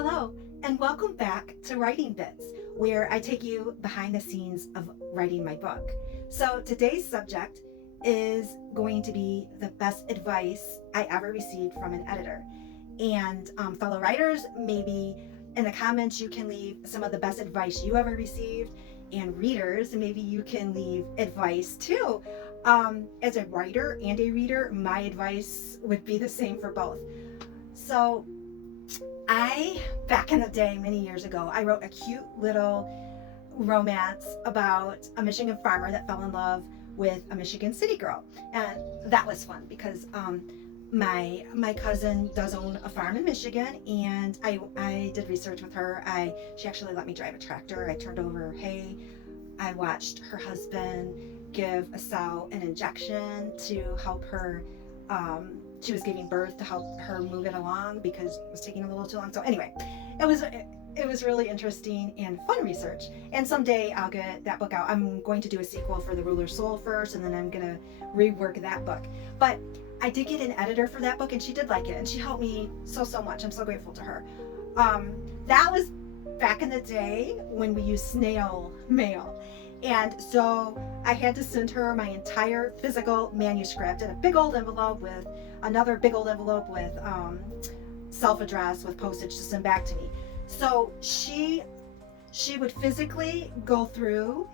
Hello, and welcome back to Writing Bits, where I take you behind the scenes of writing my book. So today's subject is going to be the best advice I ever received from an editor. And fellow writers, maybe in the comments you can leave some of the best advice you ever received. And readers, maybe you can leave advice too. As a writer and a reader, my advice would be the same for both. So back in the day, many years ago, I wrote a cute little romance about a Michigan farmer that fell in love with a Michigan city girl. And that was fun because my cousin does own a farm in Michigan, and I did research with her. She actually let me drive a tractor. I turned over hay. I watched her husband give a sow an injection to help her. She was giving birth to help her move it along because it was taking a little too long. So anyway, it was really interesting and fun research. And someday I'll get that book out. I'm going to do a sequel for The Ruler's Soul first, and then I'm going to rework that book. But I did get an editor for that book, and she did like it, and she helped me so much. I'm so grateful to her. That was back in the day when we used snail mail. And so I had to send her my entire physical manuscript in a big old envelope with another big old envelope with self-address with postage to send back to me. So she would physically go through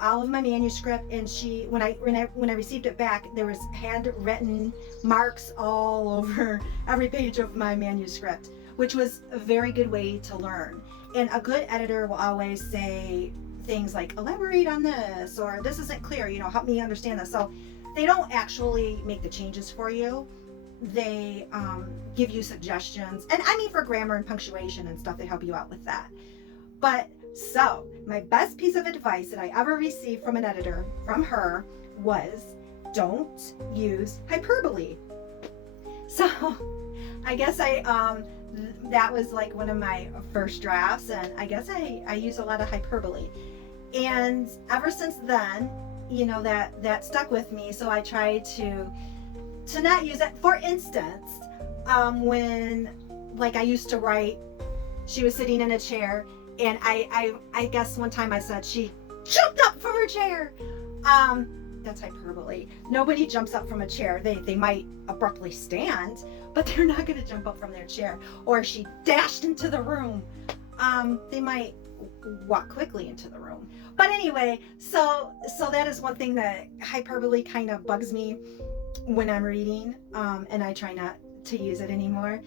all of my manuscript, and when I received it back, there was handwritten marks all over every page of my manuscript, which was a very good way to learn. And a good editor will always say things like, elaborate on this, or this isn't clear, help me understand this. So they don't actually make the changes for you. They give you suggestions, and I mean for grammar and punctuation and stuff, they help you out with that. But so my best piece of advice that I ever received from an editor, from her, was don't use hyperbole. So I guess that was like one of my first drafts, and I guess I use a lot of hyperbole. And ever since then, that stuck with me. So I tried to not use it. For instance, when I used to write, she was sitting in a chair, and I guess one time I said she jumped up from her chair. That's hyperbole. Nobody jumps up from a chair. They might abruptly stand, but they're not going to jump up from their chair. Or she dashed into the room. They might walk quickly into the room. But anyway, so that is one thing that hyperbole kind of bugs me when I'm reading, and I try not to use it anymore.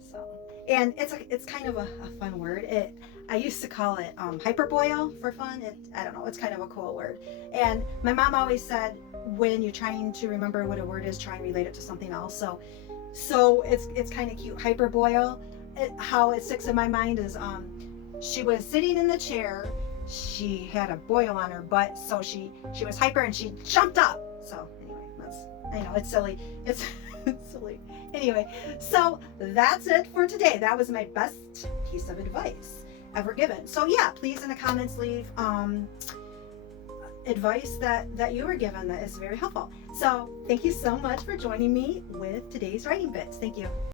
So, and it's kind of a fun word. I used to call it hyperboil for fun. I don't know, it's kind of a cool word. And my mom always said, when you're trying to remember what a word is, try and relate it to something else. So it's kind of cute. Hyperboil, how it sticks in my mind is she was sitting in the chair, she had a boil on her butt, so she was hyper and she jumped up. So anyway, I know it's silly. It's silly. Anyway, so that's it for today. That was my best piece of advice ever given. So yeah, please in the comments leave advice that you were given that is very helpful. So thank you so much for joining me with today's Writing Bits. Thank you.